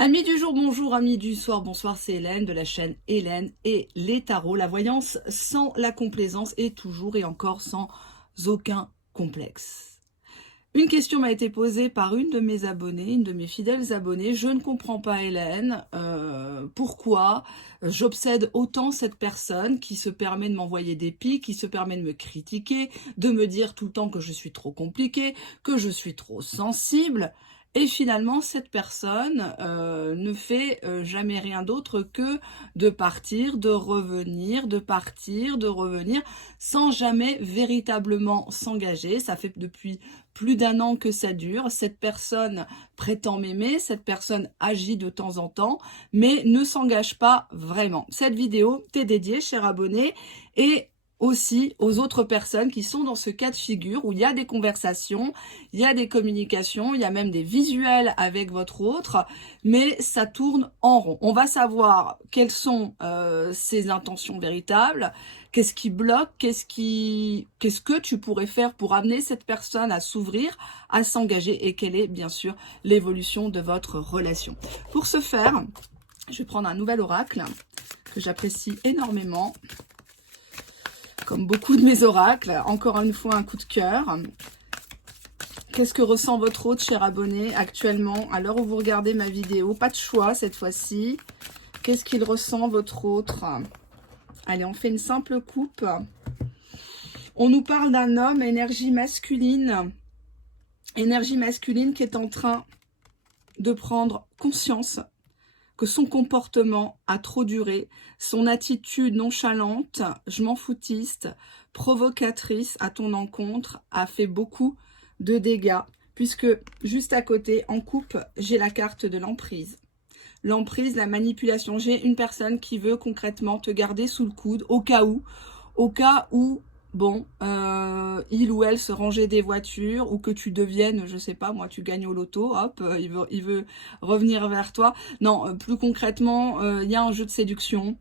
Amis du jour, bonjour, amis du soir, bonsoir, c'est Hélène de la chaîne Hélène et les tarots. La voyance sans la complaisance et toujours et encore sans aucun complexe. Une question m'a été posée par une de mes abonnées, une de mes fidèles abonnées. Je ne comprends pas Hélène, pourquoi j'obsède autant cette personne qui se permet de m'envoyer des pics, qui se permet de me critiquer, de me dire tout le temps que je suis trop compliquée, que je suis trop sensible. Et finalement, cette personne ne fait jamais rien d'autre que de partir, de revenir, de partir, de revenir, sans jamais véritablement s'engager. Ça fait depuis plus d'1 an que ça dure. Cette personne prétend m'aimer, cette personne agit de temps en temps, mais ne s'engage pas vraiment. Cette vidéo t'est dédiée, cher abonné, et aussi aux autres personnes qui sont dans ce cas de figure où il y a des conversations, il y a des communications, il y a même des visuels avec votre autre, mais ça tourne en rond. On va savoir quelles sont ses intentions véritables, qu'est-ce qui bloque, qu'est-ce que tu pourrais faire pour amener cette personne à s'ouvrir, à s'engager, et quelle est bien sûr l'évolution de votre relation. Pour ce faire, je vais prendre un nouvel oracle que j'apprécie énormément. Comme beaucoup de mes oracles, encore une fois un coup de cœur. Qu'est-ce que ressent votre hôte, cher abonné, actuellement, à l'heure où vous regardez ma vidéo? Pas de choix cette fois-ci. Qu'est-ce qu'il ressent, votre autre? Allez, on fait une simple coupe. On nous parle d'un homme, énergie masculine. Énergie masculine qui est en train de prendre conscience que son comportement a trop duré, son attitude nonchalante, je m'en foutiste, provocatrice à ton encontre, a fait beaucoup de dégâts, puisque juste à côté, en coupe, j'ai la carte de l'emprise. L'emprise, la manipulation. J'ai une personne qui veut concrètement te garder sous le coude, au cas où, bon, il ou elle se rangeait des voitures, ou que tu deviennes, je sais pas, moi, tu gagnes au loto, hop, il veut revenir vers toi. Non, plus concrètement, il y a un jeu de séduction.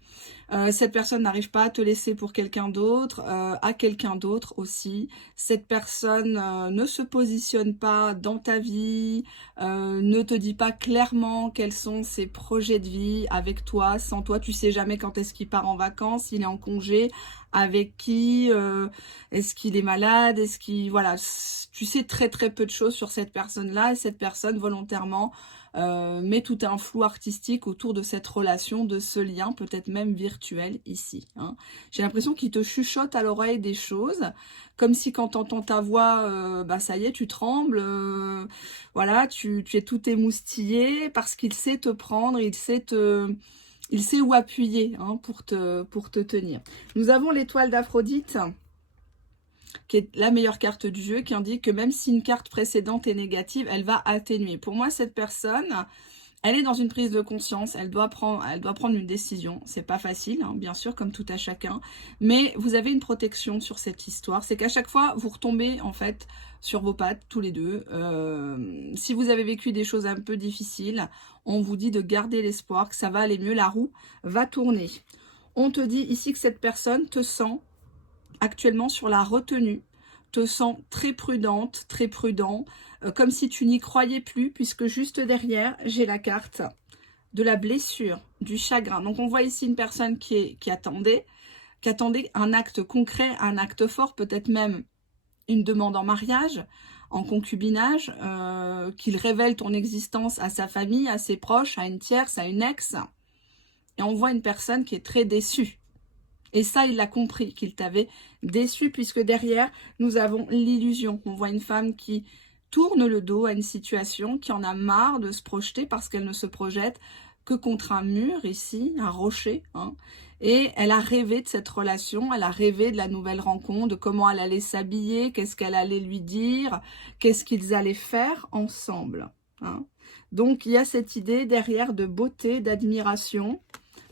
Cette personne n'arrive pas à te laisser pour quelqu'un d'autre, à quelqu'un d'autre aussi. Cette personne ne se positionne pas dans ta vie, ne te dit pas clairement quels sont ses projets de vie avec toi, sans toi. Tu sais jamais quand est-ce qu'il part en vacances, il est en congé, avec qui, est-ce qu'il est malade, est-ce qu'il... Voilà, tu sais très très peu de choses sur cette personne-là, et cette personne volontairement met tout un flou artistique autour de cette relation, de ce lien, peut-être même virtuel ici. Hein. J'ai l'impression qu'il te chuchote à l'oreille des choses, comme si quand tu entends ta voix, bah ça y est, tu trembles, voilà, tu es tout émoustillé, parce qu'il sait te prendre, il sait où appuyer, hein, pour te tenir. Nous avons l'étoile d'Aphrodite, qui est la meilleure carte du jeu, qui indique que même si une carte précédente est négative, elle va atténuer. Pour moi, cette personne, elle est dans une prise de conscience, elle doit prendre une décision. C'est pas facile, hein, bien sûr, comme tout à chacun, mais vous avez une protection sur cette histoire. C'est qu'à chaque fois, vous retombez en fait sur vos pattes, tous les deux. Si vous avez vécu des choses un peu difficiles, on vous dit de garder l'espoir, que ça va aller mieux, la roue va tourner. On te dit ici que cette personne te sent actuellement sur la retenue, te sens très prudente, très prudent, comme si tu n'y croyais plus, puisque juste derrière, j'ai la carte de la blessure, du chagrin. Donc on voit ici une personne qui attendait un acte concret, un acte fort, peut-être même une demande en mariage, en concubinage, qu'il révèle ton existence à sa famille, à ses proches, à une tierce, à une ex. Et on voit une personne qui est très déçue. Et ça, il l'a compris, qu'il t'avait déçu, puisque derrière, nous avons l'illusion. On voit une femme qui tourne le dos à une situation, qui en a marre de se projeter, parce qu'elle ne se projette que contre un mur ici, un rocher. Hein. Et elle a rêvé de cette relation, elle a rêvé de la nouvelle rencontre, de comment elle allait s'habiller, qu'est-ce qu'elle allait lui dire, qu'est-ce qu'ils allaient faire ensemble. Hein. Donc, il y a cette idée derrière de beauté, d'admiration.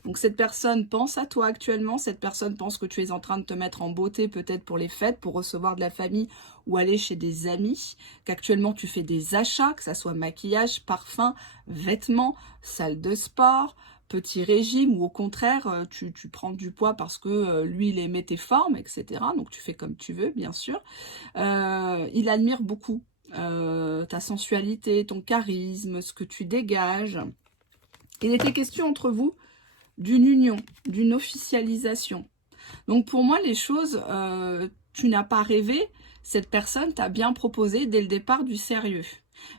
Donc cette personne pense à toi actuellement, cette personne pense que tu es en train de te mettre en beauté peut-être pour les fêtes, pour recevoir de la famille ou aller chez des amis, qu'actuellement tu fais des achats, que ça soit maquillage, parfum, vêtements, salle de sport, petit régime, ou au contraire tu prends du poids parce que lui il aimait tes formes, etc. Donc tu fais comme tu veux bien sûr. Il admire beaucoup ta sensualité, ton charisme, ce que tu dégages. Il était question entre vous d'une union, d'une officialisation. Donc pour moi, les choses, tu n'as pas rêvé, cette personne t'a bien proposé dès le départ du sérieux.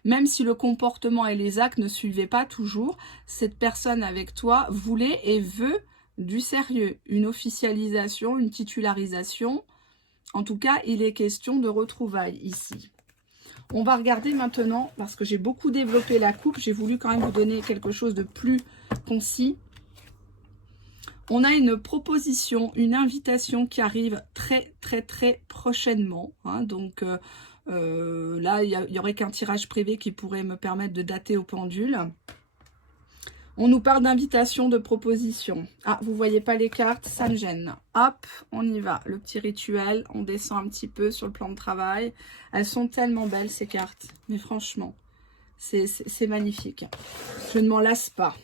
Même si le comportement et les actes ne suivaient pas toujours, cette personne avec toi voulait et veut du sérieux, une officialisation, une titularisation. En tout cas, il est question de retrouvailles ici. On va regarder maintenant, parce que j'ai beaucoup développé la coupe, j'ai voulu quand même vous donner quelque chose de plus concis. On a une proposition, une invitation qui arrive très prochainement. Hein, donc là, il n'y aurait qu'un tirage privé qui pourrait me permettre de dater au pendule. On nous parle d'invitation, de proposition. Ah, vous voyez pas les cartes, ça me gêne. Hop, on y va. Le petit rituel, on descend un petit peu sur le plan de travail. Elles sont tellement belles ces cartes. Mais franchement, c'est magnifique. Je ne m'en lasse pas.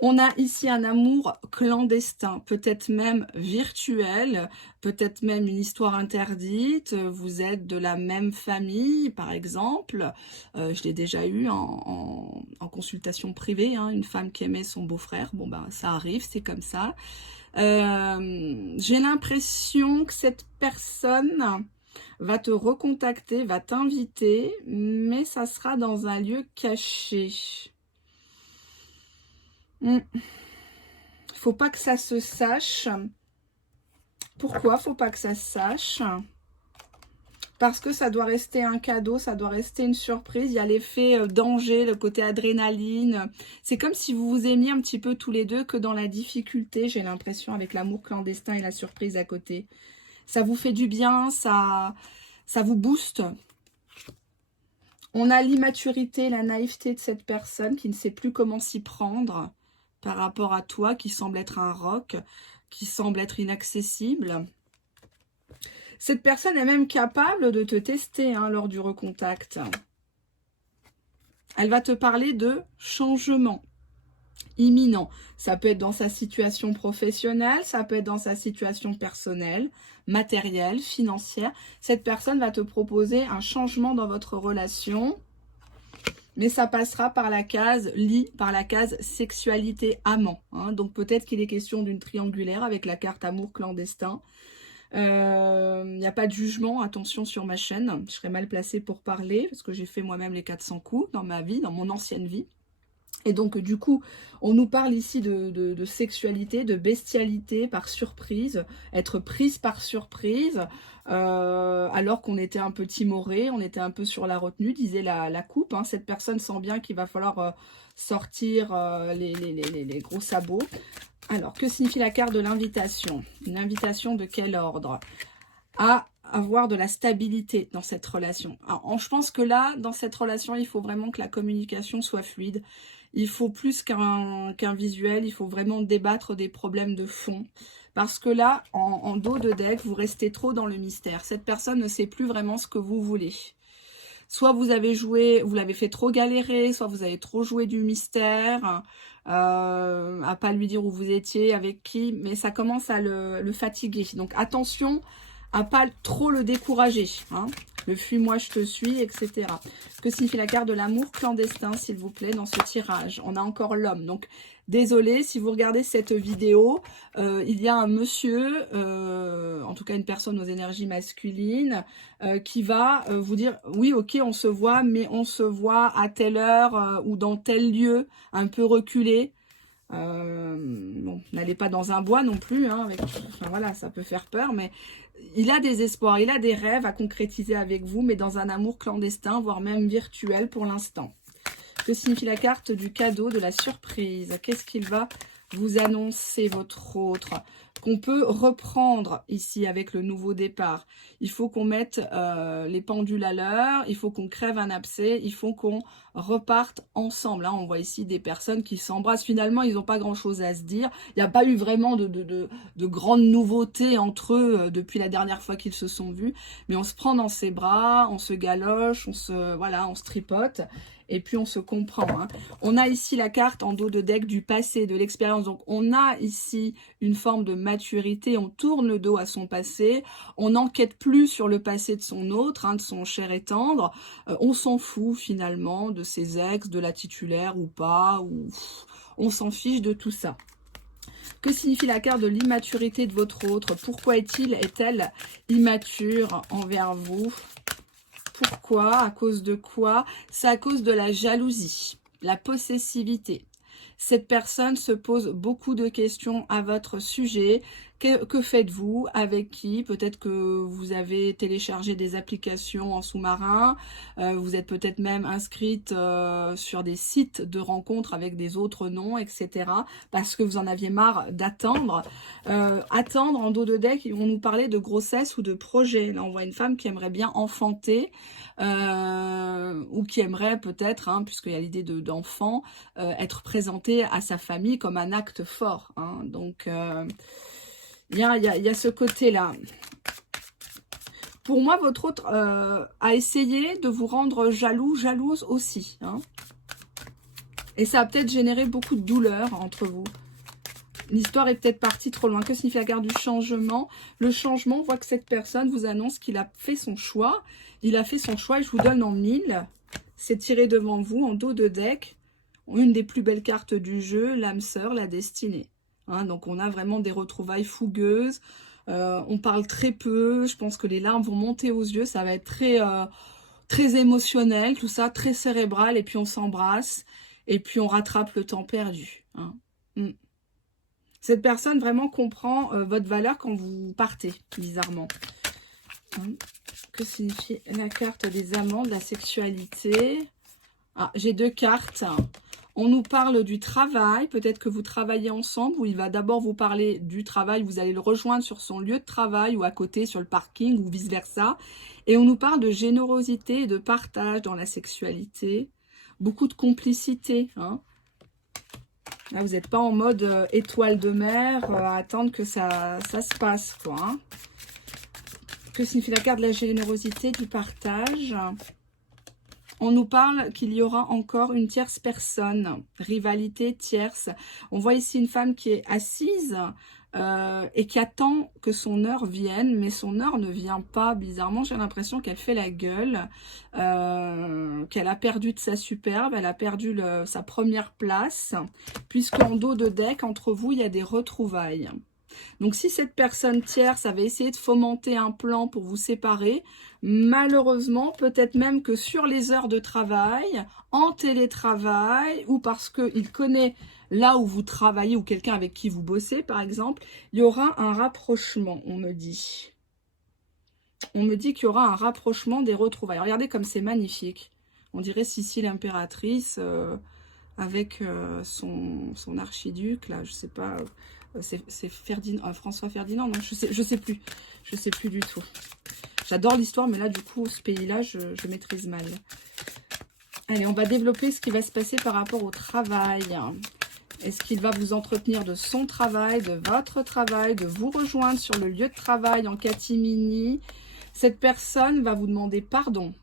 On a ici un amour clandestin, peut-être même virtuel, peut-être même une histoire interdite. Vous êtes de la même famille, par exemple. Je l'ai déjà eu en consultation privée, hein, une femme qui aimait son beau-frère. Bon, ben, ça arrive, c'est comme ça. J'ai l'impression que cette personne va te recontacter, va t'inviter, mais ça sera dans un lieu caché. Faut pas que ça se sache. Pourquoi faut pas que ça se sache? Parce que ça doit rester un cadeau, ça doit rester une surprise. Il y a l'effet danger, le côté adrénaline. C'est comme si vous vous aimiez un petit peu tous les deux, que dans la difficulté, j'ai l'impression, avec l'amour clandestin et la surprise à côté. Ça vous fait du bien, ça vous booste. On a l'immaturité, la naïveté de cette personne qui ne sait plus comment s'y prendre par rapport à toi, qui semble être un roc, qui semble être inaccessible. Cette personne est même capable de te tester hein, lors du recontact. Elle va te parler de changement imminent. Ça peut être dans sa situation professionnelle, ça peut être dans sa situation personnelle, matérielle, financière. Cette personne va te proposer un changement dans votre relation. Mais ça passera par la case lit, par la case sexualité amant. Hein. Donc peut-être qu'il est question d'une triangulaire avec la carte amour clandestin. Il n'y a pas de jugement, attention sur ma chaîne. Je serais mal placée pour parler parce que j'ai fait moi-même les 400 coups dans ma vie, dans mon ancienne vie. Et donc du coup, on nous parle ici de sexualité, de bestialité par surprise, être prise par surprise, alors qu'on était un peu timoré, on était un peu sur la retenue, disait la coupe. Hein. Cette personne sent bien qu'il va falloir sortir les gros sabots. Alors, que signifie la carte de l'invitation? Une invitation de quel ordre? À avoir de la stabilité dans cette relation. Alors, je pense que là, dans cette relation, il faut vraiment que la communication soit fluide. Il faut plus qu'un visuel, il faut vraiment débattre des problèmes de fond. Parce que là, en dos de deck, vous restez trop dans le mystère. Cette personne ne sait plus vraiment ce que vous voulez. Soit vous avez joué, vous l'avez fait trop galérer, soit vous avez trop joué du mystère, à pas lui dire où vous étiez, avec qui, mais ça commence à le fatiguer. Donc attention à pas trop le décourager. Hein. Le fuis-moi, je te suis, etc. Que signifie la carte de l'amour clandestin, s'il vous plaît, dans ce tirage? On a encore l'homme. Donc, désolé, si vous regardez cette vidéo, il y a un monsieur, en tout cas une personne aux énergies masculines, qui va vous dire, oui, ok, on se voit, mais on se voit à telle heure ou dans tel lieu, un peu reculé. Bon, n'allez pas dans un bois non plus, hein, avec, enfin, voilà, ça peut faire peur, mais il a des espoirs, il a des rêves à concrétiser avec vous, mais dans un amour clandestin, voire même virtuel pour l'instant. Que signifie la carte du cadeau, de la surprise? Qu'est-ce qu'il va vous annoncer, votre autre? Qu'on peut reprendre ici avec le nouveau départ. Il faut qu'on mette les pendules à l'heure, il faut qu'on crève un abcès, il faut qu'on reparte ensemble. Là, on voit ici des personnes qui s'embrassent. Finalement, ils n'ont pas grand-chose à se dire. Il n'y a pas eu vraiment de grandes nouveautés entre eux depuis la dernière fois qu'ils se sont vus. Mais on se prend dans ses bras, on se galoche, voilà, on se tripote. et puis on se comprend. Hein. On a ici la carte en dos de deck du passé, de l'expérience. Donc on a ici une forme de maturité, on tourne le dos à son passé, on n'enquête plus sur le passé de son autre, hein, de son cher et tendre. On s'en fout finalement de ses ex, de la titulaire ou pas, ou on s'en fiche de tout ça. Que signifie la carte de l'immaturité de votre autre? Pourquoi est-elle immature envers vous? Pourquoi? À cause de quoi? C'est à cause de la jalousie, la possessivité. Cette personne se pose beaucoup de questions à votre sujet. Que faites-vous? Avec qui? Peut-être que vous avez téléchargé des applications en sous-marin. Vous êtes peut-être même inscrite sur des sites de rencontres avec des autres noms, etc. Parce que vous en aviez marre d'attendre. Attendre, en dos de deck, ils vont nous parler de grossesse ou de projet. Là, on voit une femme qui aimerait bien enfanter. Ou qui aimerait peut-être, hein, puisqu'il y a l'idée d'enfant, être présenté à sa famille comme un acte fort. Hein. Donc, il y a ce côté-là. Pour moi, votre autre a essayé de vous rendre jaloux, jalouse aussi. Hein. Et ça a peut-être généré beaucoup de douleur entre vous. L'histoire est peut-être partie trop loin. Que signifie la carte du changement? Le changement, on voit que cette personne vous annonce qu'il a fait son choix. Il a fait son choix et je vous donne en 1000. C'est tiré devant vous en dos de deck. Une des plus belles cartes du jeu, l'âme sœur, la destinée. Hein, donc on a vraiment des retrouvailles fougueuses. On parle très peu. Je pense que les larmes vont monter aux yeux. Ça va être très émotionnel, tout ça, très cérébral. Et puis on s'embrasse. Et puis on rattrape le temps perdu. Hein. Cette personne vraiment comprend votre valeur quand vous partez, bizarrement. Hein. Que signifie la carte des amants, de la sexualité? Ah, j'ai deux cartes. On nous parle du travail. Peut-être que vous travaillez ensemble ou il va d'abord vous parler du travail. Vous allez le rejoindre sur son lieu de travail ou à côté sur le parking ou vice-versa. Et on nous parle de générosité et de partage dans la sexualité. Beaucoup de complicité, hein. Là, vous n'êtes pas en mode étoile de mer, à attendre que ça se passe, quoi. Hein. Que signifie la carte de la générosité, du partage? On nous parle qu'il y aura encore une tierce personne, rivalité tierce. On voit ici une femme qui est assise et qui attend que son heure vienne, mais son heure ne vient pas. Bizarrement, j'ai l'impression qu'elle fait la gueule, qu'elle a perdu de sa superbe, elle a perdu sa première place, puisqu'en dos de deck, entre vous, il y a des retrouvailles. Donc, si cette personne tierce avait essayé de fomenter un plan pour vous séparer, malheureusement, peut-être même que sur les heures de travail, en télétravail, ou parce qu'il connaît là où vous travaillez, ou quelqu'un avec qui vous bossez, par exemple, il y aura un rapprochement, on me dit. On me dit qu'il y aura un rapprochement des retrouvailles. Regardez comme c'est magnifique. On dirait Sissi l'impératrice avec son archiduc, là, je sais pas... C'est François Ferdinand, non, je sais plus. Je sais plus du tout. J'adore l'histoire, mais là, du coup, ce pays-là, je maîtrise mal. Allez, on va développer ce qui va se passer par rapport au travail. Est-ce qu'il va vous entretenir de son travail, de votre travail, de vous rejoindre sur le lieu de travail en catimini? Cette personne va vous demander pardon.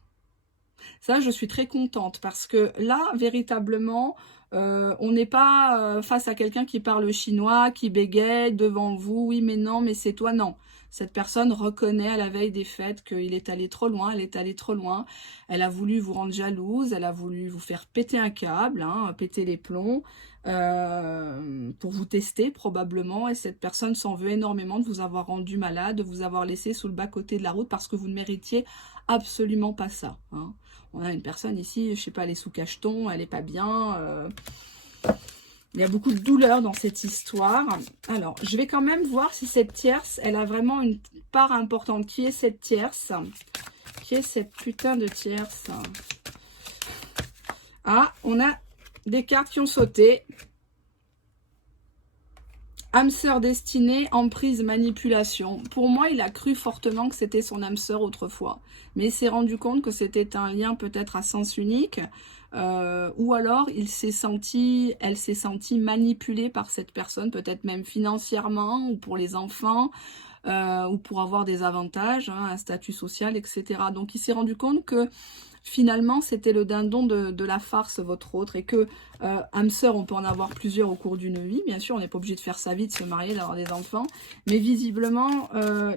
Ça, je suis très contente parce que là, véritablement... on n'est pas face à quelqu'un qui parle chinois, qui bégaye devant vous, oui mais non, mais c'est toi, non. Cette personne reconnaît à la veille des fêtes qu'il est allé trop loin, elle est allée trop loin. Elle a voulu vous rendre jalouse, elle a voulu vous faire péter un câble, hein, péter les plombs, pour vous tester probablement. Et cette personne s'en veut énormément de vous avoir rendu malade, de vous avoir laissé sous le bas-côté de la route parce que vous ne méritiez absolument pas ça. Hein. On a une personne ici, je sais pas, elle est sous cacheton, elle est pas bien. Il y a beaucoup de douleur dans cette histoire. Alors, je vais quand même voir si cette tierce, elle a vraiment une part importante. Qui est cette tierce? Qui est cette putain de tierce? Ah, on a des cartes qui ont sauté. Âme sœur destinée, emprise, manipulation. Pour moi, il a cru fortement que c'était son âme sœur autrefois. Mais il s'est rendu compte que c'était un lien peut-être à sens unique. Ou alors, elle s'est sentie manipulée par cette personne, peut-être même financièrement, ou pour les enfants, ou pour avoir des avantages, hein, un statut social, etc. Donc, il s'est rendu compte que finalement c'était le dindon de la farce, votre autre, et que âme sœur, on peut en avoir plusieurs au cours d'une vie, bien sûr, on n'est pas obligé de faire sa vie, de se marier, d'avoir des enfants, mais visiblement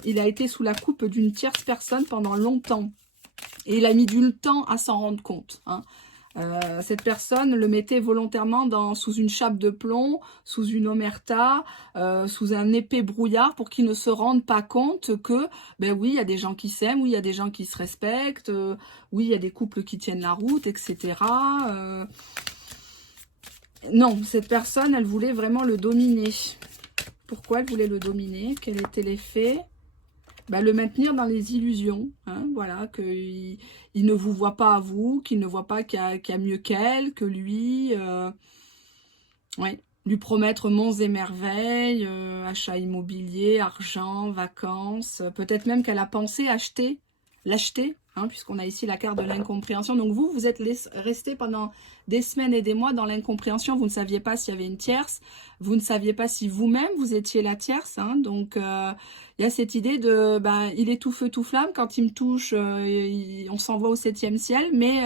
il a été sous la coupe d'une tierce personne pendant longtemps, et il a mis du temps à s'en rendre compte, hein. Cette personne le mettait volontairement sous une chape de plomb, sous une omerta, sous un épais brouillard pour qu'il ne se rende pas compte que, ben oui, il y a des gens qui s'aiment, oui, il y a des gens qui se respectent, oui, il y a des couples qui tiennent la route, etc. Non, cette personne, elle voulait vraiment le dominer. Pourquoi elle voulait le dominer? Quels étaient les faits? Bah, le maintenir dans les illusions, hein, voilà, qu'il ne vous voit pas à vous, qu'il ne voit pas qu'il y a mieux qu'elle, que lui, ouais, lui promettre monts et merveilles, achat immobilier, argent, vacances, peut-être même qu'elle a pensé l'acheter, hein, puisqu'on a ici la carte de l'incompréhension. Donc vous êtes resté pendant des semaines et des mois dans l'incompréhension, vous ne saviez pas s'il y avait une tierce, vous ne saviez pas si vous-même vous étiez la tierce, hein, donc il y a cette idée de, ben, il est tout feu tout flamme, quand il me touche, on s'envoie au 7e ciel, mais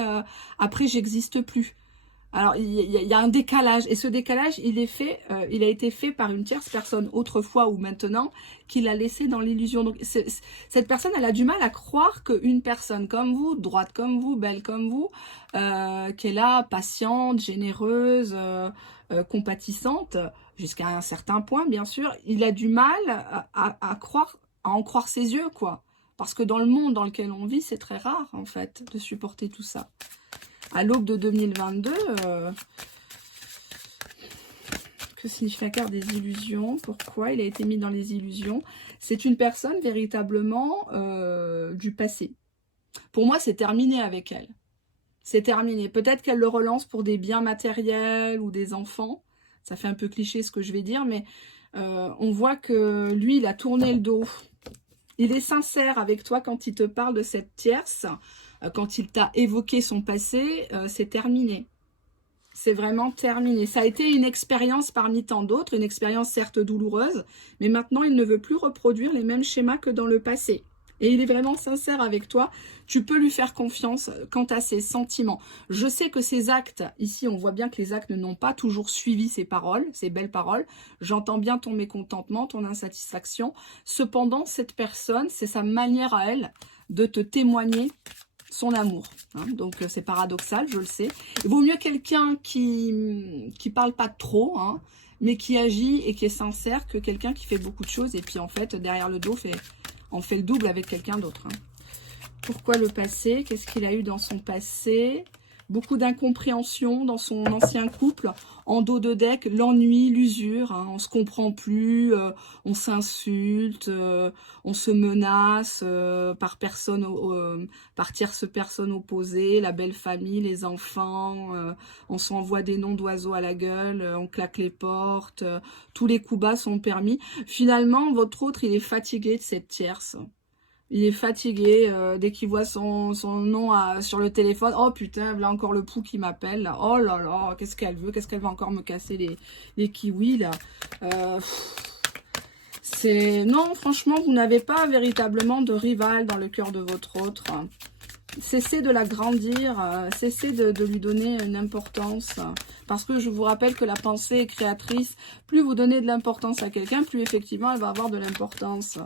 après j'existe plus. Alors, il y a un décalage, et ce décalage, il a été fait par une tierce personne, autrefois ou maintenant, qui l'a laissé dans l'illusion. Donc, cette personne, elle a du mal à croire qu'une personne comme vous, droite comme vous, belle comme vous, qui est là, patiente, généreuse, compatissante, jusqu'à un certain point, bien sûr, il a du mal à croire, à en croire ses yeux, quoi. Parce que dans le monde dans lequel on vit, c'est très rare, en fait, de supporter tout ça. À l'aube de 2022, que signifie la carte des illusions? Pourquoi il a été mis dans les illusions? C'est une personne véritablement du passé. Pour moi, c'est terminé avec elle. C'est terminé. Peut-être qu'elle le relance pour des biens matériels ou des enfants. Ça fait un peu cliché ce que je vais dire, mais on voit que lui, il a tourné le dos. Il est sincère avec toi quand il te parle de cette tierce. Quand il t'a évoqué son passé, c'est terminé. C'est vraiment terminé. Ça a été une expérience parmi tant d'autres, une expérience certes douloureuse, mais maintenant il ne veut plus reproduire les mêmes schémas que dans le passé. Et il est vraiment sincère avec toi. Tu peux lui faire confiance quant à ses sentiments. Je sais que ses actes, ici on voit bien que les actes n'ont pas toujours suivi ses paroles, ses belles paroles. J'entends bien ton mécontentement, ton insatisfaction. Cependant, cette personne, c'est sa manière à elle de te témoigner son amour, hein. Donc c'est paradoxal, je le sais. Il vaut mieux quelqu'un qui parle pas trop, hein, mais qui agit et qui est sincère, que quelqu'un qui fait beaucoup de choses et puis en fait derrière le dos en fait le double avec quelqu'un d'autre, hein. Pourquoi le passé? Qu'est-ce qu'il a eu dans son passé? Beaucoup d'incompréhension dans son ancien couple. En dos de deck, l'ennui, l'usure, hein, on se comprend plus, on s'insulte, on se menace par tierce personne opposée, la belle famille, les enfants, on s'envoie des noms d'oiseaux à la gueule, on claque les portes, tous les coups bas sont permis. Finalement, votre autre, il est fatigué de cette tierce. Il est fatigué, dès qu'il voit son nom sur le téléphone. Oh putain, là encore le pou qui m'appelle. Oh là là, qu'est-ce qu'elle veut? Qu'est-ce qu'elle va encore me casser les kiwis là? Non, franchement, vous n'avez pas véritablement de rival dans le cœur de votre autre. Cessez de l'agrandir, cessez de lui donner une importance. Parce que je vous rappelle que la pensée est créatrice. Plus vous donnez de l'importance à quelqu'un, plus effectivement elle va avoir de l'importance.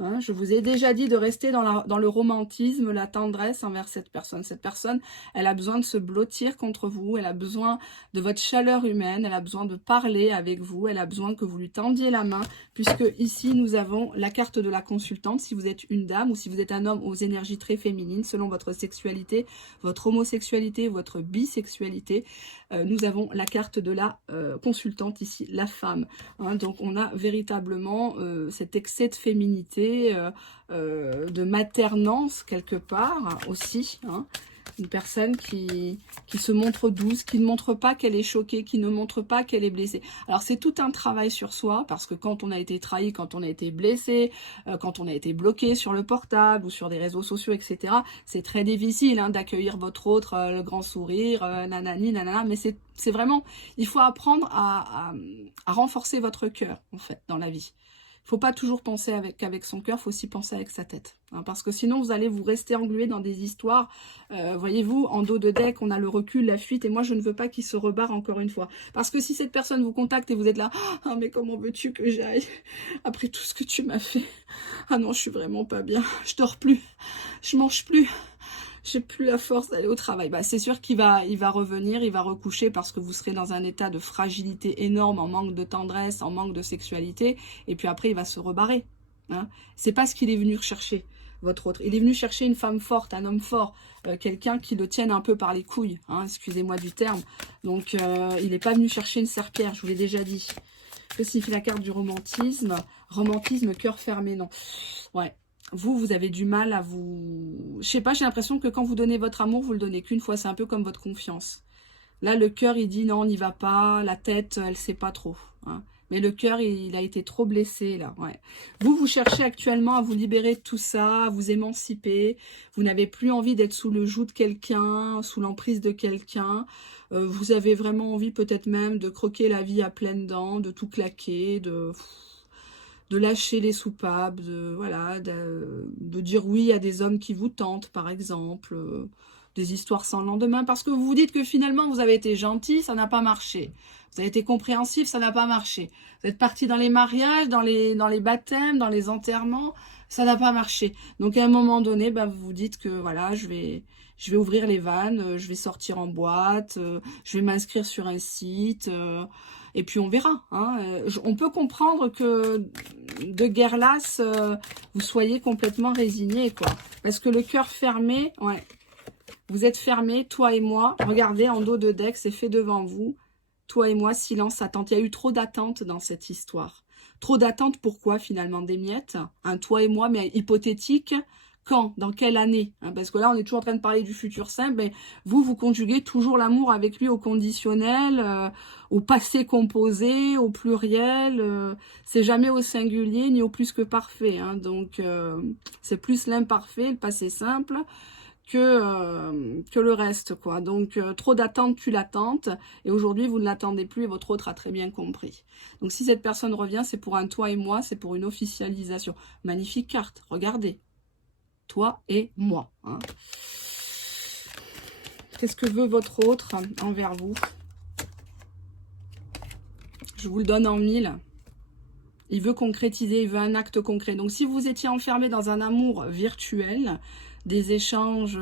Hein, je vous ai déjà dit de rester dans le romantisme, la tendresse envers cette personne. Cette personne, elle a besoin de se blottir contre vous, elle a besoin de votre chaleur humaine, elle a besoin de parler avec vous, elle a besoin que vous lui tendiez la main, puisque ici nous avons la carte de la consultante, si vous êtes une dame ou si vous êtes un homme aux énergies très féminines, selon votre sexualité, votre homosexualité, votre bisexualité. Nous avons la carte de la consultante ici, la femme. Hein, donc on a véritablement cet excès de féminité, de maternance quelque part aussi, hein. Une personne qui se montre douce, qui ne montre pas qu'elle est choquée, qui ne montre pas qu'elle est blessée. Alors c'est tout un travail sur soi, parce que quand on a été trahi, quand on a été blessé, quand on a été bloqué sur le portable ou sur des réseaux sociaux, etc., c'est très difficile, hein, d'accueillir votre autre, le grand sourire, nanani, nanana, mais c'est vraiment, il faut apprendre à renforcer votre cœur, en fait, dans la vie. Il ne faut pas toujours penser avec son cœur, il faut aussi penser avec sa tête. Hein, parce que sinon, vous allez vous rester englué dans des histoires. Voyez-vous, en dos de deck, on a le recul, la fuite. Et moi, je ne veux pas qu'il se rebarre encore une fois. Parce que si cette personne vous contacte et vous êtes là, « Ah, mais comment veux-tu que j'aille après tout ce que tu m'as fait? Ah non, je suis vraiment pas bien. Je dors plus. Je mange plus. J'ai plus la force d'aller au travail. » Bah, c'est sûr qu'il va revenir, il va recoucher parce que vous serez dans un état de fragilité énorme, en manque de tendresse, en manque de sexualité. Et puis après, il va se rebarrer. Hein. C'est pas ce qu'il est venu rechercher, votre autre. Il est venu chercher une femme forte, un homme fort, quelqu'un qui le tienne un peu par les couilles. Hein, excusez-moi du terme. Donc, il n'est pas venu chercher une serpillère, je vous l'ai déjà dit. Que signifie la carte du romantisme? Romantisme, cœur fermé, non. Ouais. Vous avez du mal à vous... Je sais pas, j'ai l'impression que quand vous donnez votre amour, vous le donnez qu'une fois. C'est un peu comme votre confiance. Là, le cœur, il dit non, on n'y va pas. La tête, elle sait pas trop. Hein. Mais le cœur, il a été trop blessé, là. Ouais. Vous cherchez actuellement à vous libérer de tout ça, à vous émanciper. Vous n'avez plus envie d'être sous le joug de quelqu'un, sous l'emprise de quelqu'un. Vous avez vraiment envie peut-être même de croquer la vie à pleines dents, de tout claquer, de lâcher les soupapes, voilà, de dire oui à des hommes qui vous tentent, par exemple, des histoires sans lendemain, parce que vous vous dites que finalement, vous avez été gentil, ça n'a pas marché. Vous avez été compréhensif, ça n'a pas marché. Vous êtes parti dans les mariages, dans les baptêmes, dans les enterrements, ça n'a pas marché. Donc, à un moment donné, bah, vous vous dites que, voilà, je vais ouvrir les vannes, je vais sortir en boîte, je vais m'inscrire sur un site... et puis on verra. Hein. On peut comprendre que de guerre lasse, vous soyez complètement résigné, quoi. Parce que le cœur fermé, ouais, vous êtes fermé, toi et moi. Regardez, en dos de deck, c'est fait devant vous. Toi et moi, silence, attente. Il y a eu trop d'attentes dans cette histoire. Trop d'attentes, pourquoi finalement? Des miettes, hein, toi et moi, mais hypothétique. Quand? Dans quelle année? Hein, parce que là, on est toujours en train de parler du futur simple, mais vous conjuguez toujours l'amour avec lui au conditionnel, au passé composé, au pluriel. C'est jamais au singulier, ni au plus que parfait. Hein, donc, c'est plus l'imparfait, le passé simple, que le reste, quoi. Donc, trop d'attente tue l'attente. Et aujourd'hui, vous ne l'attendez plus et votre autre a très bien compris. Donc, si cette personne revient, c'est pour un toi et moi, c'est pour une officialisation. Magnifique carte, regardez. Toi et moi. Hein. Qu'est-ce que veut votre autre envers vous? Je vous le donne en 1000. Il veut concrétiser, il veut un acte concret. Donc, si vous étiez enfermé dans un amour virtuel, des échanges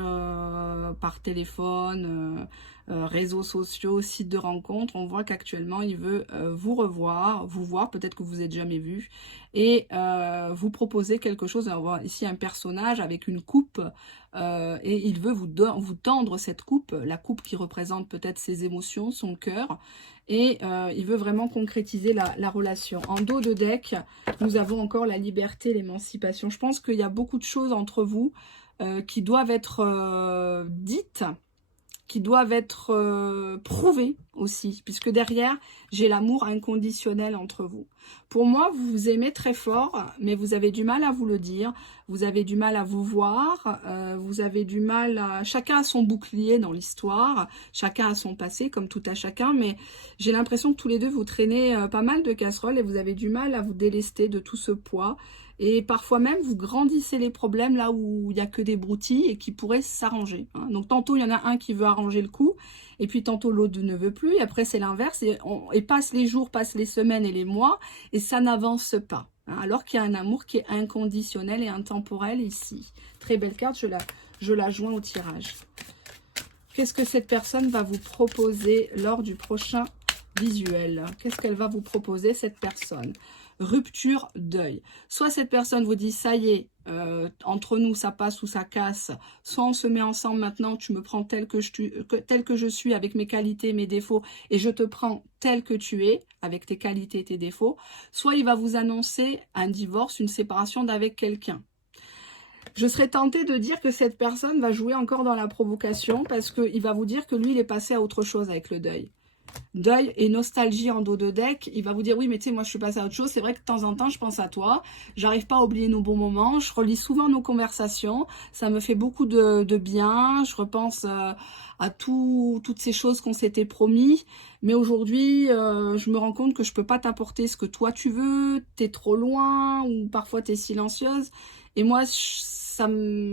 par téléphone, réseaux sociaux, sites de rencontres, on voit qu'actuellement, il veut vous revoir, vous voir, peut-être que vous n'êtes jamais vu, et vous proposer quelque chose. On voit ici un personnage avec une coupe, et il veut vous tendre cette coupe, la coupe qui représente peut-être ses émotions, son cœur, et il veut vraiment concrétiser la relation. En dos de deck, nous avons encore la liberté, l'émancipation. Je pense qu'il y a beaucoup de choses entre vous qui doivent être dites, qui doivent être prouvées aussi, puisque derrière, j'ai l'amour inconditionnel entre vous. Pour moi, vous vous aimez très fort, mais vous avez du mal à vous le dire, vous avez du mal à vous voir, vous avez du mal à... Chacun a son bouclier dans l'histoire, chacun a son passé, comme tout à chacun, mais j'ai l'impression que tous les deux, vous traînez pas mal de casseroles et vous avez du mal à vous délester de tout ce poids. Et parfois même, vous grandissez les problèmes là où il n'y a que des broutilles et qui pourraient s'arranger. Hein. Donc tantôt, il y en a un qui veut arranger le coup, et puis tantôt l'autre ne veut plus, et après c'est l'inverse, et passe les jours, passe les semaines et les mois, et ça n'avance pas. Hein, alors qu'il y a un amour qui est inconditionnel et intemporel ici. Très belle carte, je la joins au tirage. Qu'est-ce que cette personne va vous proposer lors du prochain visuel? Qu'est-ce qu'elle va vous proposer, cette personne? Rupture, deuil. Soit cette personne vous dit, ça y est, entre nous, ça passe ou ça casse. Soit on se met ensemble maintenant, tu me prends tel que je suis, avec mes qualités, mes défauts, et je te prends tel que tu es, avec tes qualités et tes défauts. Soit il va vous annoncer un divorce, une séparation d'avec quelqu'un. Je serais tentée de dire que cette personne va jouer encore dans la provocation, parce qu'il va vous dire que lui, il est passé à autre chose avec le deuil. Deuil et nostalgie en dos de deck. Il va vous dire, oui, mais tu sais, moi, je suis passée à autre chose. C'est vrai que de temps en temps, je pense à toi. J'arrive pas à oublier nos bons moments. Je relis souvent nos conversations. Ça me fait beaucoup de bien. Je repense à toutes ces choses qu'on s'était promis. Mais aujourd'hui, je me rends compte que je peux pas t'apporter ce que toi, tu veux. T'es trop loin ou parfois t'es silencieuse. Et moi,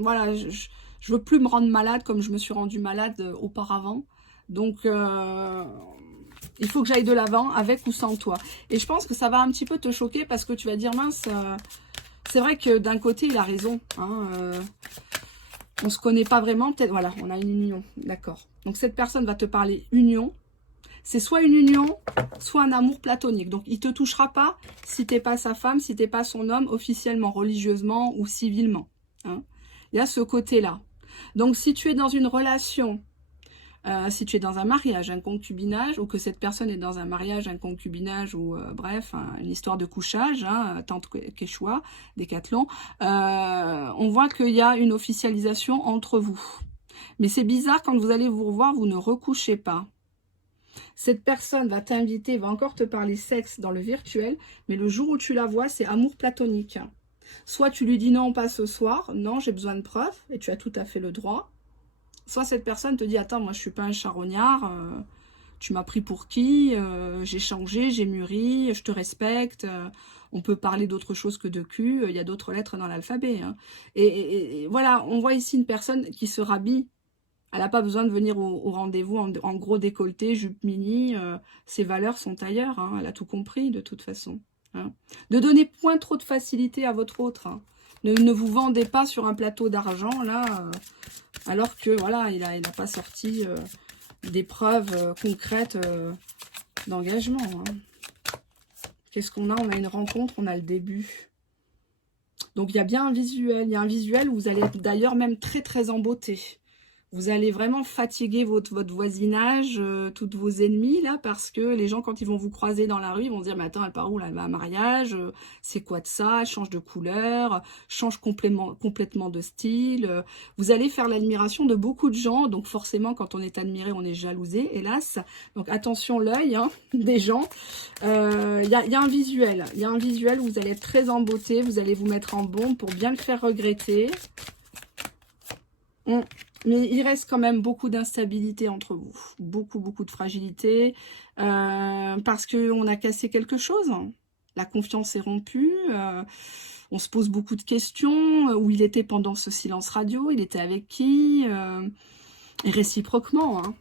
voilà, je veux plus me rendre malade comme je me suis rendue malade auparavant. Donc, il faut que j'aille de l'avant avec ou sans toi. Et je pense que ça va un petit peu te choquer parce que tu vas dire, mince, c'est vrai que d'un côté, il a raison. Hein, on se connaît pas vraiment, peut-être, voilà, on a une union, d'accord. Donc cette personne va te parler union. C'est soit une union, soit un amour platonique. Donc il te touchera pas si t'es pas sa femme, si t'es pas son homme, officiellement, religieusement ou civilement. Hein. Il y a ce côté-là. Donc si tu es dans une relation, si tu es dans un mariage, un concubinage, ou que cette personne est dans un mariage, un concubinage, ou bref, une histoire de couchage, hein, Tante Quechua, Décathlon, on voit qu'il y a une officialisation entre vous. Mais c'est bizarre, quand vous allez vous revoir, vous ne recouchez pas. Cette personne va t'inviter, va encore te parler sexe dans le virtuel, mais le jour où tu la vois, c'est amour platonique. Soit tu lui dis non, pas ce soir, non, j'ai besoin de preuves, et tu as tout à fait le droit. Soit cette personne te dit, attends, moi je suis pas un charognard, tu m'as pris pour qui, j'ai changé, j'ai mûri, je te respecte, on peut parler d'autre chose que de cul, il y a d'autres lettres dans l'alphabet. Hein. Et voilà, on voit ici une personne qui se rhabille, elle n'a pas besoin de venir au rendez-vous en gros décolleté, jupe mini, ses valeurs sont ailleurs, hein, elle a tout compris de toute façon. Hein. Ne donnez point trop de facilité à votre autre. Hein. Ne vous vendez pas sur un plateau d'argent, là, alors que, voilà, il a pas sorti des preuves concrètes d'engagement. Hein. Qu'est-ce qu'on a? On a une rencontre, on a le début. Donc, il y a bien un visuel. Il y a un visuel où vous allez être d'ailleurs même très, très en beauté. Vous allez vraiment fatiguer votre voisinage, toutes vos ennemis, là, parce que les gens, quand ils vont vous croiser dans la rue, ils vont se dire, mais attends, elle part où, là, elle va à un mariage, c'est quoi de ça, elle change de couleur, change complètement de style. Vous allez faire l'admiration de beaucoup de gens, donc forcément, quand on est admiré, on est jalousé, hélas. Donc attention l'œil hein, des gens. Il y a un visuel, où vous allez être très en beauté, vous allez vous mettre en bombe pour bien le faire regretter. Mais il reste quand même beaucoup d'instabilité entre vous. Beaucoup de fragilité. Parce qu'on a cassé quelque chose. La confiance est rompue. On se pose beaucoup de questions. Où il était pendant ce silence radio? Il était avec qui? Et réciproquement. Hein.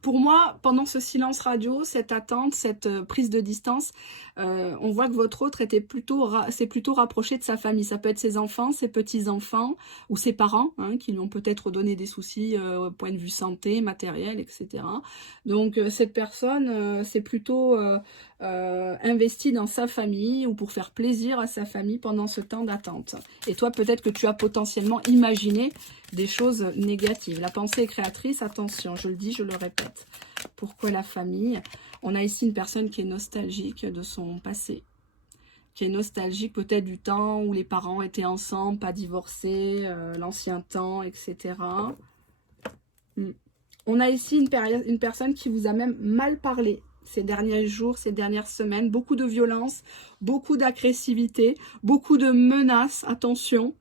Pour moi, pendant ce silence radio, cette attente, cette prise de distance, on voit que votre autre s'est plutôt rapproché de sa famille. Ça peut être ses enfants, ses petits-enfants ou ses parents hein, qui lui ont peut-être donné des soucis au point de vue santé, matériel, etc. Donc cette personne s'est plutôt investie dans sa famille ou pour faire plaisir à sa famille pendant ce temps d'attente. Et toi, peut-être que tu as potentiellement imaginé des choses négatives. La pensée est créatrice, attention, je le dis, je le répète. Pourquoi la famille? On a ici une personne qui est nostalgique de son passé, qui est nostalgique peut-être du temps où les parents étaient ensemble, pas divorcés, l'ancien temps, etc. On a ici une personne qui vous a même mal parlé ces derniers jours, ces dernières semaines. Beaucoup de violence, beaucoup d'agressivité, beaucoup de menaces, attention.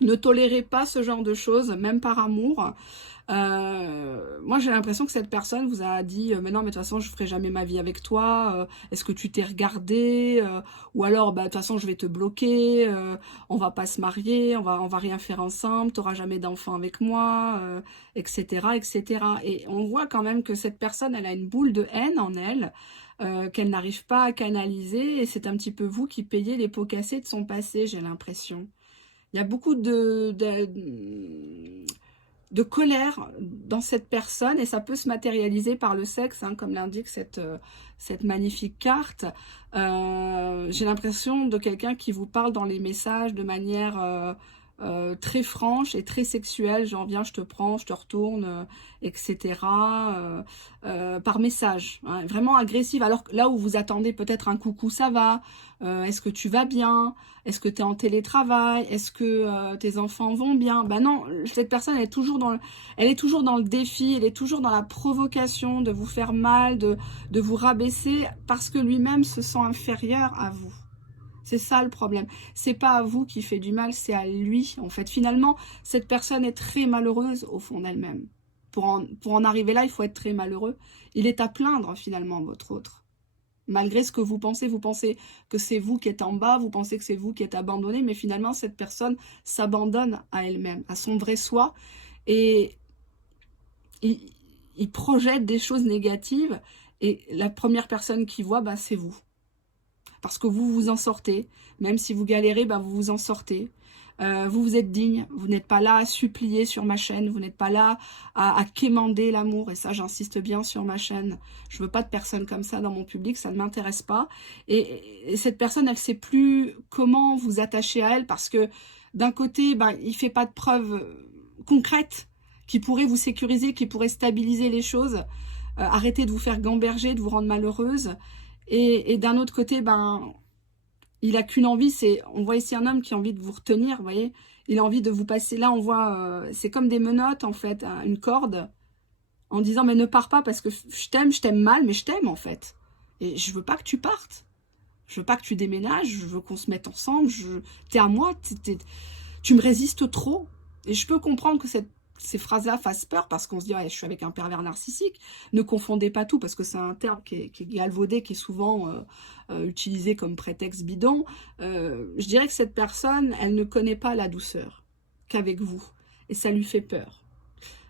Ne tolérez pas ce genre de choses, même par amour. Moi, j'ai l'impression que cette personne vous a dit « Mais non, mais de toute façon, je ferai jamais ma vie avec toi. Est-ce que tu t'es regardé Ou alors, bah, de toute façon, je vais te bloquer. On va pas se marier. On va rien faire ensemble. Tu n'auras jamais d'enfant avec moi. Etc., etc. » Et on voit quand même que cette personne, elle a une boule de haine en elle. Qu'elle n'arrive pas à canaliser. Et c'est un petit peu vous qui payez les pots cassés de son passé, j'ai l'impression. Il y a beaucoup de colère dans cette personne et ça peut se matérialiser par le sexe, hein, comme l'indique cette magnifique carte. J'ai l'impression de quelqu'un qui vous parle dans les messages de manière très franche et très sexuelle, genre viens je te prends, je te retourne, etc. Par message, hein, vraiment agressive, alors que là où vous attendez peut-être un coucou ça va, est-ce que tu vas bien, est-ce que tu es en télétravail, est-ce que tes enfants vont bien, ben non, cette personne elle est toujours dans le défi, elle est toujours dans la provocation de vous faire mal, de vous rabaisser parce que lui-même se sent inférieur à vous. C'est ça le problème. C'est pas à vous qui fait du mal, c'est à lui. En fait, finalement, cette personne est très malheureuse au fond d'elle-même. Pour en arriver là, il faut être très malheureux. Il est à plaindre finalement, votre autre. Malgré ce que vous pensez que c'est vous qui êtes en bas, vous pensez que c'est vous qui êtes abandonné, mais finalement, cette personne s'abandonne à elle-même, à son vrai soi. Et il projette des choses négatives. Et la première personne qui voit, bah, c'est vous. Parce que vous vous en sortez, même si vous galérez, bah vous vous en sortez. Vous êtes digne, vous n'êtes pas là à supplier sur ma chaîne, vous n'êtes pas là à quémander l'amour, et ça j'insiste bien sur ma chaîne. Je veux pas de personnes comme ça dans mon public, ça ne m'intéresse pas. Et cette personne, elle sait plus comment vous attacher à elle, parce que d'un côté, bah, il fait pas de preuves concrètes qui pourraient vous sécuriser, qui pourraient stabiliser les choses. Arrêtez de vous faire gamberger, de vous rendre malheureuse. Et d'un autre côté, ben, il a qu'une envie, c'est, on voit ici un homme qui a envie de vous retenir, vous voyez, il a envie de vous passer, là on voit, c'est comme des menottes en fait, une corde, en disant mais ne pars pas parce que je t'aime mal, mais je t'aime en fait, et je veux pas que tu partes, je veux pas que tu déménages, je veux qu'on se mette ensemble, t'es à moi, tu me résistes trop, et je peux comprendre que ces phrases-là fassent peur parce qu'on se dit ouais, je suis avec un pervers narcissique. Ne confondez pas tout parce que c'est un terme qui est galvaudé, qui est souvent utilisé comme prétexte bidon. Je dirais que cette personne, elle ne connaît pas la douceur qu'avec vous et ça lui fait peur.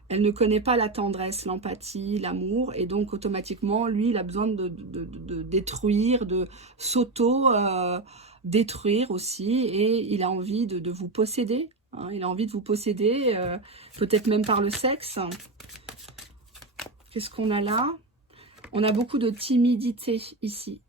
Elle ne connaît pas la tendresse, l'empathie, l'amour et donc automatiquement, lui, il a besoin de détruire, de s'auto-détruire aussi et il a envie de vous posséder. Hein, il a envie de vous posséder, peut-être même par le sexe. Qu'est-ce qu'on a là? On a beaucoup de timidité ici,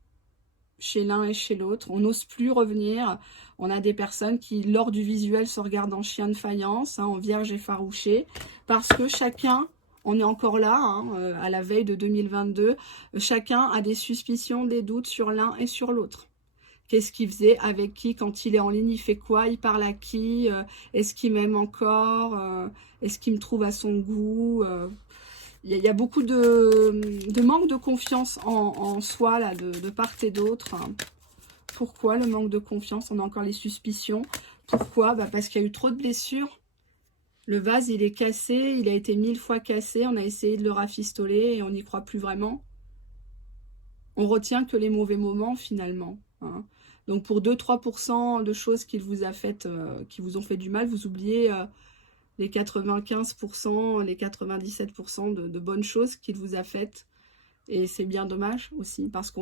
chez l'un et chez l'autre. On n'ose plus revenir. On a des personnes qui, lors du visuel, se regardent en chien de faïence, hein, en vierge effarouchée, parce que chacun, on est encore là, hein, à la veille de 2022, chacun a des suspicions, des doutes sur l'un et sur l'autre. Qu'est-ce qu'il faisait, avec qui, quand il est en ligne, il fait quoi, il parle à qui, est-ce qu'il m'aime encore, est-ce qu'il me trouve à son goût, il y a beaucoup de manque de confiance en soi, là, de part et d'autre. Pourquoi le manque de confiance? On a encore les suspicions. Pourquoi? Bah parce qu'il y a eu trop de blessures. Le vase, il est cassé, il a été 1000 fois cassé, on a essayé de le rafistoler et on n'y croit plus vraiment. On retient que les mauvais moments, finalement, hein. Donc pour 2-3% de choses qu'il vous a faites, qui vous ont fait du mal, vous oubliez les 95%, les 97% de bonnes choses qu'il vous a faites. Et c'est bien dommage aussi, parce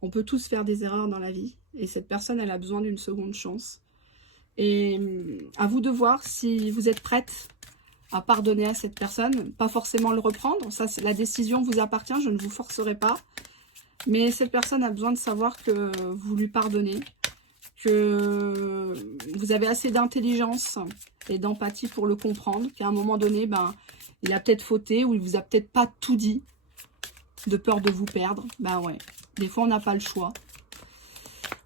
on peut tous faire des erreurs dans la vie. Et cette personne, elle a besoin d'une seconde chance. Et à vous de voir si vous êtes prête à pardonner à cette personne. Pas forcément le reprendre, ça, la décision vous appartient, je ne vous forcerai pas. Mais cette personne a besoin de savoir que vous lui pardonnez, que vous avez assez d'intelligence et d'empathie pour le comprendre, qu'à un moment donné, ben, il a peut-être fauté ou il vous a peut-être pas tout dit, de peur de vous perdre. Ben ouais, des fois on n'a pas le choix.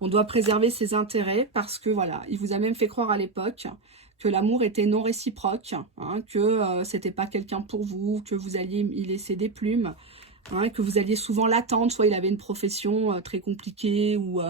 On doit préserver ses intérêts parce que voilà, il vous a même fait croire à l'époque que l'amour était non réciproque, hein, que c'était pas quelqu'un pour vous, que vous alliez y laisser des plumes. Hein, que vous alliez souvent l'attendre, soit il avait une profession très compliquée ou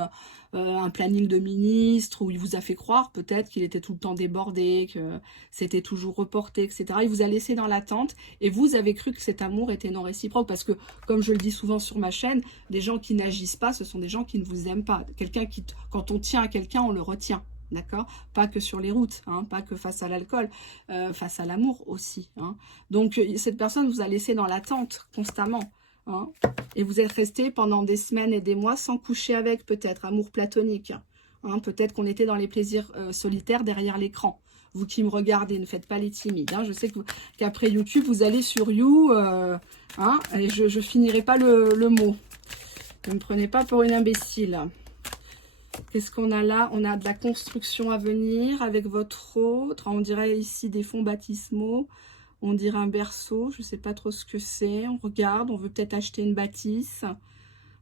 un planning de ministre, ou il vous a fait croire peut-être qu'il était tout le temps débordé, que c'était toujours reporté, etc. Il vous a laissé dans l'attente et vous avez cru que cet amour était non réciproque parce que, comme je le dis souvent sur ma chaîne, des gens qui n'agissent pas, ce sont des gens qui ne vous aiment pas. Quelqu'un qui, quand on tient à quelqu'un, on le retient. D'accord? Pas que sur les routes, hein, pas que face à l'alcool, face à l'amour aussi. Hein. Donc, cette personne vous a laissé dans l'attente constamment. Hein, et vous êtes resté pendant des semaines et des mois sans coucher avec, peut-être, amour platonique. Hein, peut-être qu'on était dans les plaisirs solitaires derrière l'écran. Vous qui me regardez, ne faites pas les timides. Hein, je sais qu'après YouTube, vous allez sur You, hein, et je finirai pas le mot. Ne me prenez pas pour une imbécile. Qu'est-ce qu'on a là? On a de la construction à venir avec votre autre. On dirait ici des fonds baptismaux. On dirait un berceau. Je ne sais pas trop ce que c'est. On regarde. On veut peut-être acheter une bâtisse.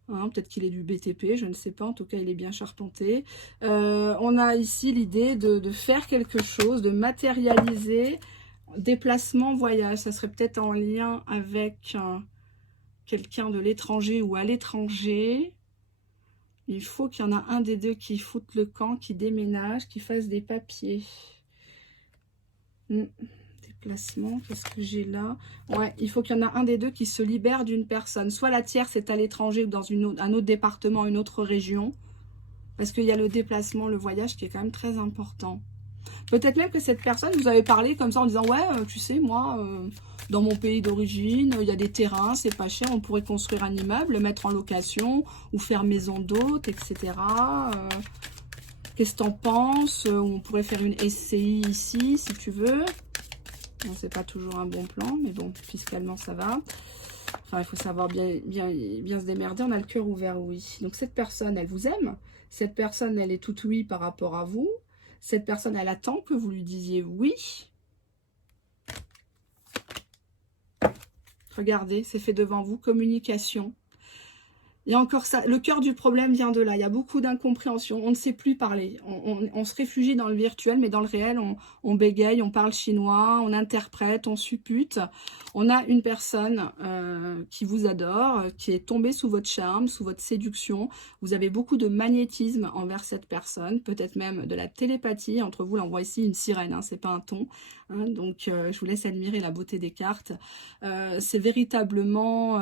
Hein, peut-être qu'il est du BTP. Je ne sais pas. En tout cas, il est bien charpenté. On a ici l'idée de faire quelque chose, de matérialiser. Déplacement, voyage. Ça serait peut-être en lien avec quelqu'un de l'étranger ou à l'étranger. Il faut qu'il y en a un des deux qui foute le camp, qui déménage, qui fasse des papiers. Déplacement, qu'est-ce que j'ai là? Ouais, il faut qu'il y en a un des deux qui se libère d'une personne. Soit la tierce est à l'étranger ou dans un autre département, une autre région. Parce qu'il y a le déplacement, le voyage qui est quand même très important. Peut-être même que cette personne, vous avez parlé comme ça en disant « Ouais, tu sais, moi, dans mon pays d'origine, il y a des terrains, c'est pas cher, on pourrait construire un immeuble, le mettre en location ou faire maison d'hôte, etc. Qu'est-ce que t'en penses? On pourrait faire une SCI ici, si tu veux. » Bon, c'est pas toujours un bon plan, mais bon, fiscalement, ça va. Enfin, il faut savoir bien se démerder. On a le cœur ouvert, oui. Donc, cette personne, elle vous aime. Cette personne, elle est toute oui par rapport à vous. Cette personne, elle attend que vous lui disiez oui. Regardez, c'est fait devant vous. Communication. Il y a encore ça. Le cœur du problème vient de là. Il y a beaucoup d'incompréhension. On ne sait plus parler. On se réfugie dans le virtuel, mais dans le réel, on bégaye, on parle chinois, on interprète, on suppute. On a une personne qui vous adore, qui est tombée sous votre charme, sous votre séduction. Vous avez beaucoup de magnétisme envers cette personne, peut-être même de la télépathie. Entre vous, là, on voit ici une sirène, hein, c'est pas un ton. Hein, donc, je vous laisse admirer la beauté des cartes. C'est véritablement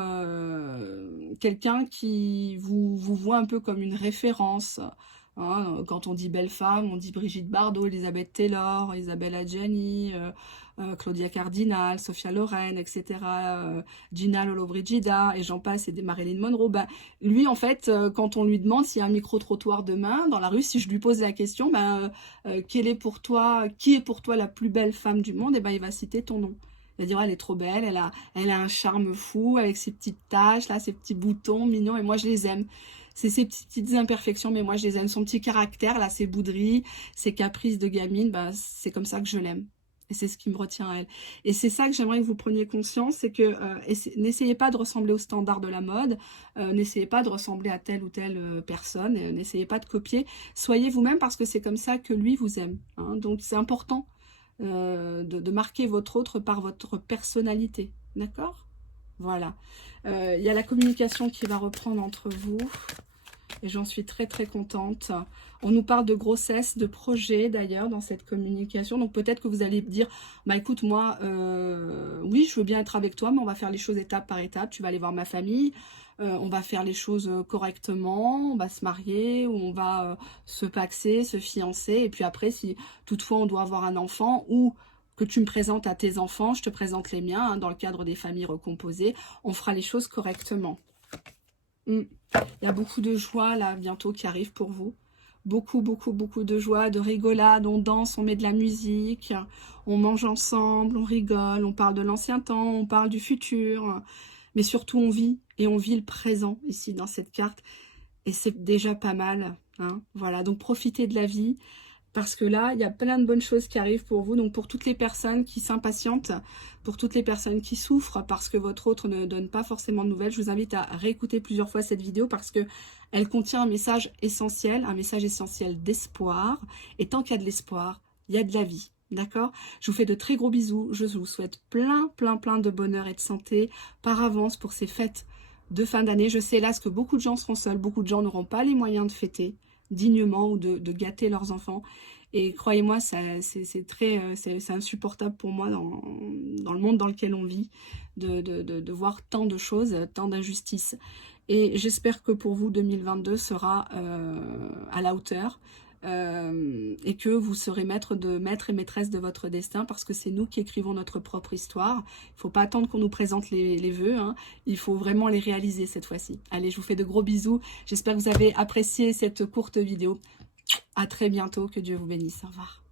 quelqu'un qui vous voit un peu comme une référence. Hein, quand on dit belle femme, on dit Brigitte Bardot, Elisabeth Taylor, Isabelle Adjani, Claudia Cardinal, Sophia Loren, etc. Gina Lollobrigida, et j'en passe, et des Marilyn Monroe. Ben, lui, en fait, quand on lui demande s'il y a un micro-trottoir demain, dans la rue, si je lui pose la question, ben, qui est pour toi la plus belle femme du monde, et ben, il va citer ton nom. Il va dire, elle est trop belle, elle a un charme fou, avec ses petites taches, là, ses petits boutons mignons, et moi, je les aime. C'est ses petites imperfections, mais moi, je les aime. Son petit caractère, là, ses bouderies, ses caprices de gamine, bah, c'est comme ça que je l'aime. Et c'est ce qui me retient à elle. Et c'est ça que j'aimerais que vous preniez conscience, c'est que n'essayez pas de ressembler aux standards de la mode, n'essayez pas de ressembler à telle ou telle personne, n'essayez pas de copier. Soyez vous-même parce que c'est comme ça que lui vous aime. Hein. Donc, c'est important. De marquer votre autre par votre personnalité, d'accord? Voilà. Il y a la communication qui va reprendre entre vous, et j'en suis très très contente. On nous parle de grossesse, de projet d'ailleurs dans cette communication, donc peut-être que vous allez dire, bah écoute moi, oui je veux bien être avec toi, mais on va faire les choses étape par étape, tu vas aller voir ma famille, on va faire les choses correctement, on va se marier, ou on va se paxer, se fiancer, et puis après si toutefois on doit avoir un enfant, ou que tu me présentes à tes enfants, je te présente les miens, hein, dans le cadre des familles recomposées, on fera les choses correctement. Il y a beaucoup de joie là bientôt qui arrive pour vous. Beaucoup de joie, de rigolade, on danse, on met de la musique, on mange ensemble, on rigole, on parle de l'ancien temps, on parle du futur, mais surtout on vit, et on vit le présent ici dans cette carte, et c'est déjà pas mal. Hein. Voilà, donc profitez de la vie, parce que là, il y a plein de bonnes choses qui arrivent pour vous. Donc, pour toutes les personnes qui s'impatientent, pour toutes les personnes qui souffrent parce que votre autre ne donne pas forcément de nouvelles, je vous invite à réécouter plusieurs fois cette vidéo parce que elle contient un message essentiel d'espoir. Et tant qu'il y a de l'espoir, il y a de la vie. D'accord? Je vous fais de très gros bisous. Je vous souhaite plein de bonheur et de santé par avance pour ces fêtes de fin d'année. Je sais, hélas, que beaucoup de gens seront seuls. Beaucoup de gens n'auront pas les moyens de fêter dignement ou de gâter leurs enfants, et croyez-moi c'est insupportable pour moi dans le monde dans lequel on vit de voir tant de choses, tant d'injustices, et j'espère que pour vous 2022 sera à la hauteur, et que vous serez maître et maîtresse de votre destin, parce que c'est nous qui écrivons notre propre histoire. Il ne faut pas attendre qu'on nous présente les vœux, hein. Il faut vraiment les réaliser cette fois-ci. Allez, je vous fais de gros bisous, j'espère que vous avez apprécié cette courte vidéo. À très bientôt, que Dieu vous bénisse, au revoir.